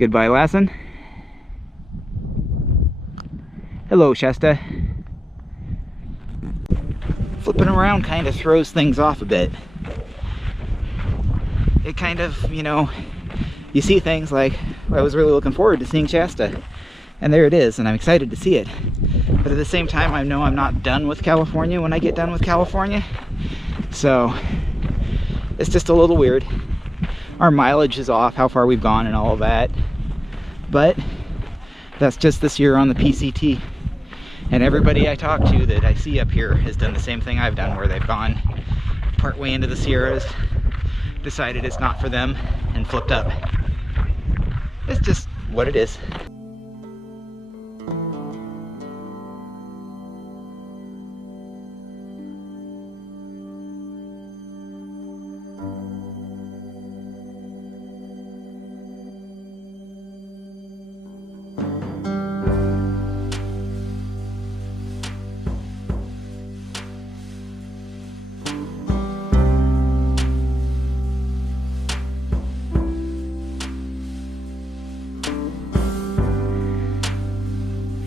Goodbye, Lassen. Hello, Shasta. Flipping around kind of throws things off a bit. It kind of, you know, you see things like, I was really looking forward to seeing Shasta, and there it is, and I'm excited to see it. But at the same time, I know I'm not done with California when I get done with California, so it's just a little weird. Our mileage is off, how far we've gone and all of that, but that's just this year on the PCT. And everybody I talk to that I see up here has done the same thing I've done, where they've gone partway into the Sierras, decided it's not for them, and flipped up. It's just what it is.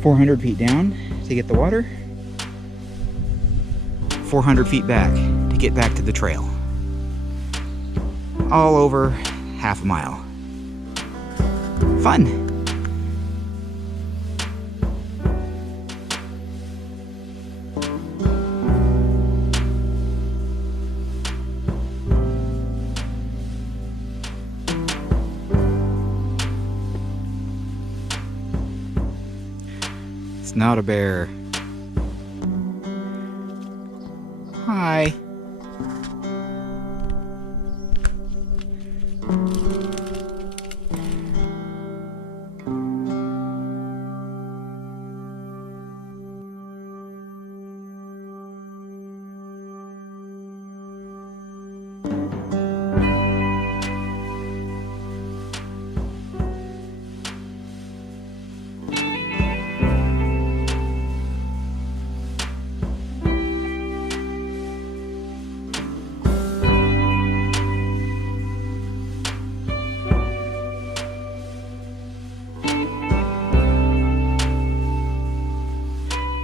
$400 feet down to get the water, 400 feet back to get back to the trail. All over half a mile. Fun! It's not a bear. Hi.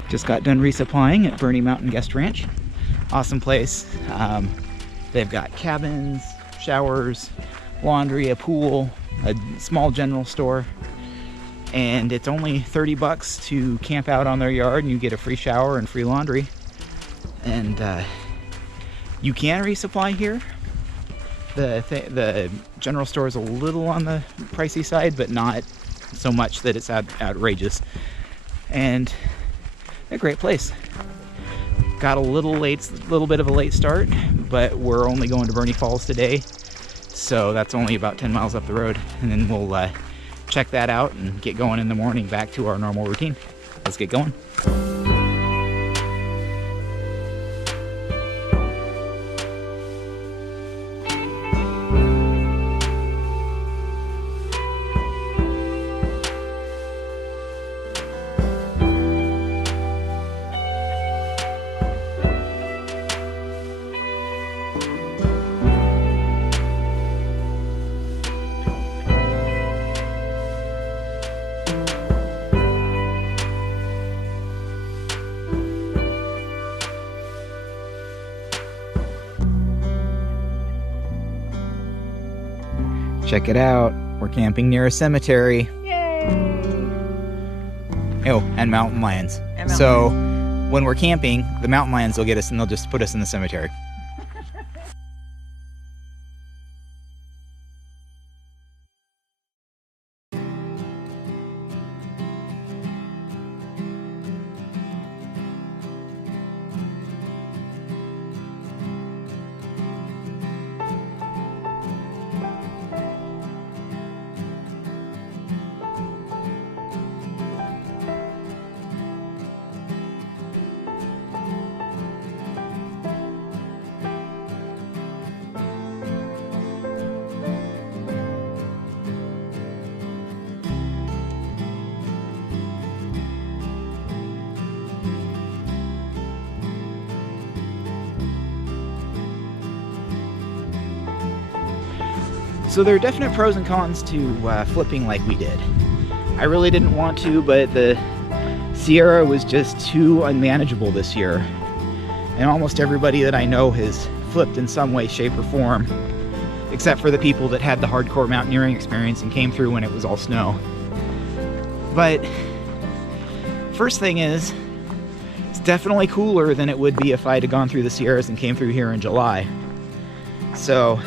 Just got done resupplying at Bernie Mountain Guest Ranch. Awesome place. They've got cabins, showers, laundry, a pool, a small general store, and it's only 30 bucks to camp out on their yard, and you get a free shower and free laundry. And you can resupply here. The general store is a little on the pricey side, but not so much that it's outrageous. And a great place. Got a little bit of a late start, but we're only going to Bernie Falls today, so that's only about 10 miles up the road, and then we'll check that out and get going in the morning back to our normal routine. Let's get going. Check it out. We're camping near a cemetery. Yay! Oh, and mountain lions. So when we're camping, the mountain lions will get us and they'll just put us in the cemetery. So there are definite pros and cons to flipping like we did. I really didn't want to, but the Sierra was just too unmanageable this year. And almost everybody that I know has flipped in some way, shape, or form, except for the people that had the hardcore mountaineering experience and came through when it was all snow. But first thing is, it's definitely cooler than it would be if I had gone through the Sierras and came through here in July. So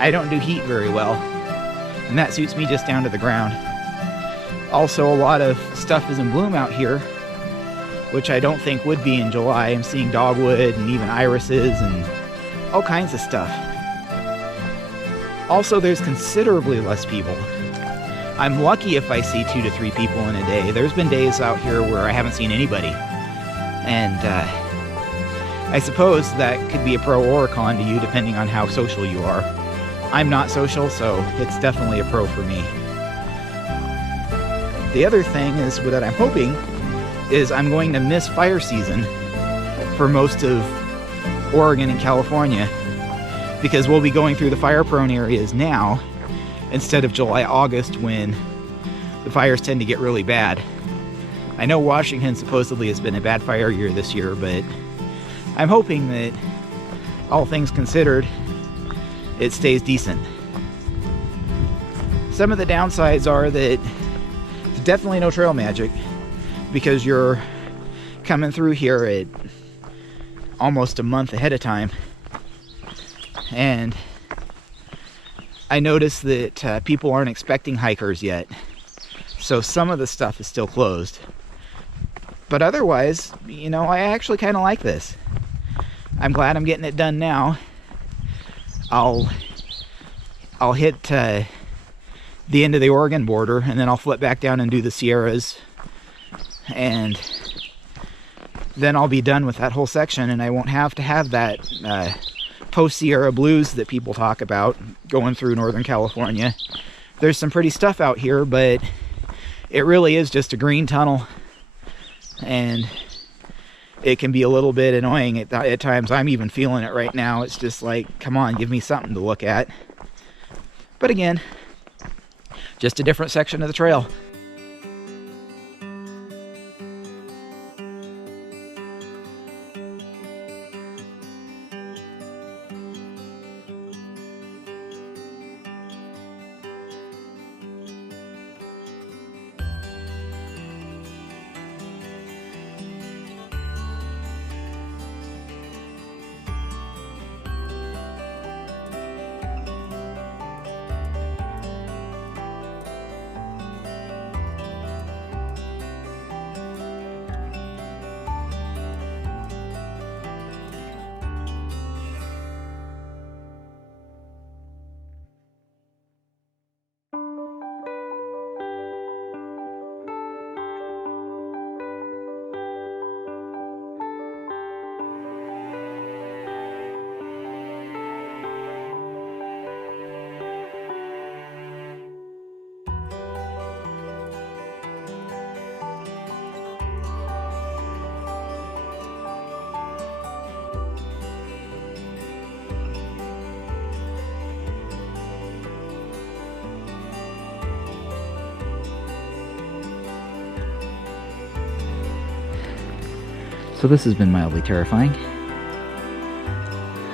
I don't do heat very well, and that suits me just down to the ground. Also, a lot of stuff is in bloom out here, which I don't think would be in July. I'm seeing dogwood and even irises and all kinds of stuff. Also, there's considerably less people. I'm lucky if I see 2 to 3 people in a day. There's been days out here where I haven't seen anybody. And I suppose that could be a pro or a con to you depending on how social you are. I'm not social, so it's definitely a pro for me. The other thing is, what I'm hoping is I'm going to miss fire season for most of Oregon and California, because we'll be going through the fire-prone areas now instead of July, August, when the fires tend to get really bad. I know Washington supposedly has been a bad fire year this year, but I'm hoping that, all things considered, it stays decent. Some of the downsides are that there's definitely no trail magic, because you're coming through here at almost a month ahead of time. And I noticed that people aren't expecting hikers yet, so some of the stuff is still closed. But otherwise, you know, I actually kind of like this. I'm glad I'm getting it done now. I'll hit the end of the Oregon border, and then I'll flip back down and do the Sierras, and then I'll be done with that whole section, and I won't have to have that post-Sierra blues that people talk about going through Northern California. There's some pretty stuff out here, but it really is just a green tunnel, and it can be a little bit annoying at times. I'm even feeling it right now. It's just like, come on, give me something to look at. But again, just a different section of the trail. So this has been mildly terrifying.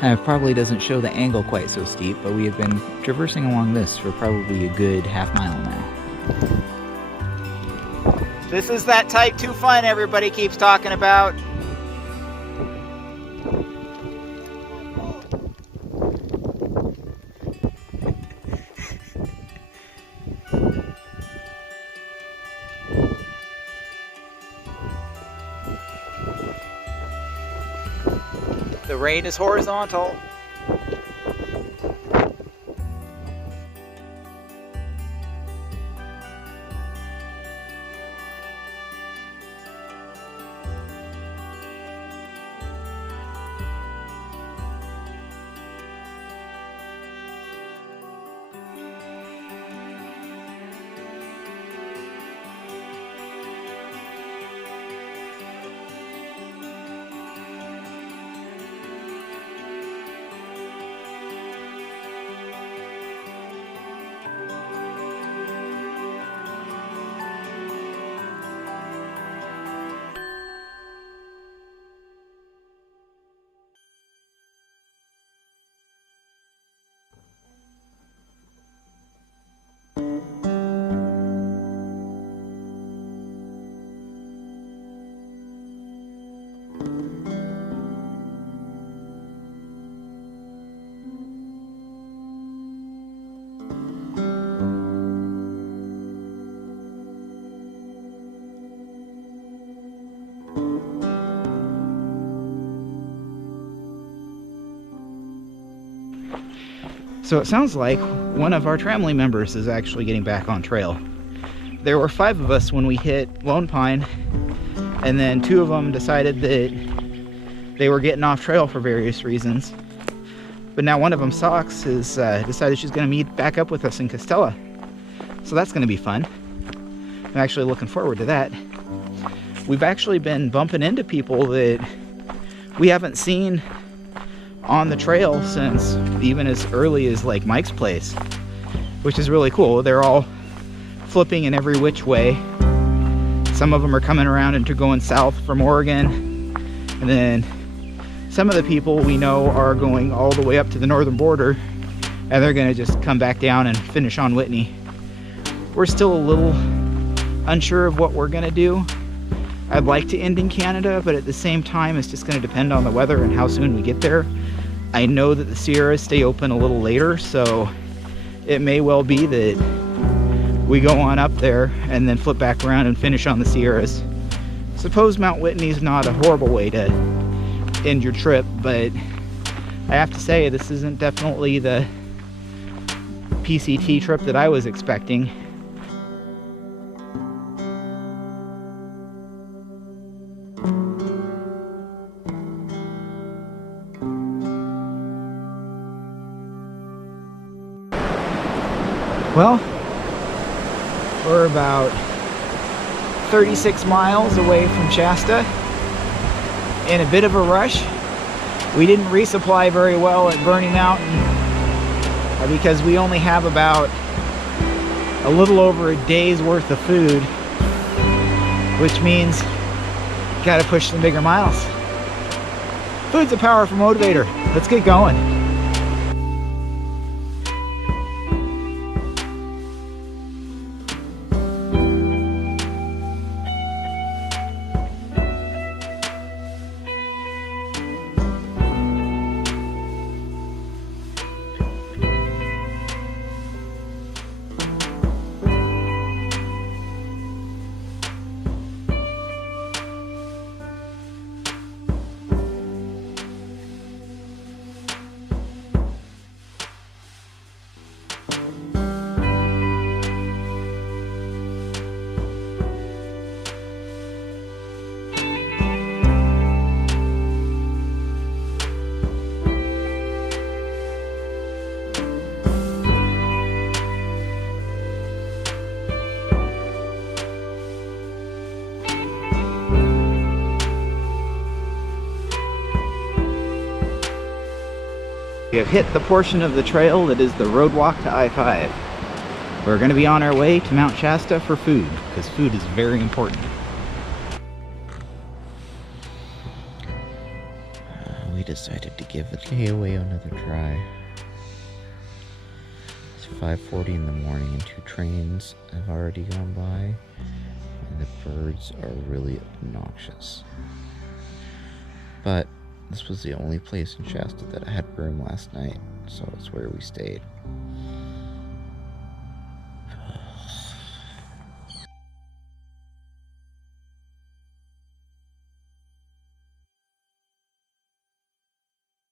It probably doesn't show the angle quite so steep, but we have been traversing along this for probably a good half-mile now. This is that Type 2 fun everybody keeps talking about. The rain is horizontal. So it sounds like one of our Tramley members is actually getting back on trail. There were 5 of us when we hit Lone Pine, and then 2 of them decided that they were getting off trail for various reasons. But now one of them, Socks, has decided she's going to meet back up with us in Costella. So that's going to be fun. I'm actually looking forward to that. We've actually been bumping into people that we haven't seen on the trail since even as early as like Mike's place, which is really cool. They're all flipping in every which way. Some of them are coming around and going south from Oregon, and then some of the people we know are going all the way up to the northern border, and they're going to just come back down and finish on Whitney. We're still a little unsure of what we're going to do. I'd like to end in Canada, but at the same time it's just going to depend on the weather and how soon we get there. I know that the Sierras stay open a little later, so it may well be that we go on up there and then flip back around and finish on the Sierras. Suppose Mount Whitney's not a horrible way to end your trip, but I have to say this isn't definitely the PCT trip that I was expecting. Well, we're about 36 miles away from Shasta, in a bit of a rush. We didn't resupply very well at Bernie Mountain because we only have about a little over a day's worth of food, which means you gotta push some bigger miles. Food's a powerful motivator. Let's get going. We have hit the portion of the trail that is the road walk to I-5. We're going to be on our way to Mount Shasta for food, because food is very important. We decided to give the day away another try. It's 5:40 in the morning and 2 trains have already gone by, and the birds are really obnoxious. But this was the only place in Shasta that had room last night, so it's where we stayed.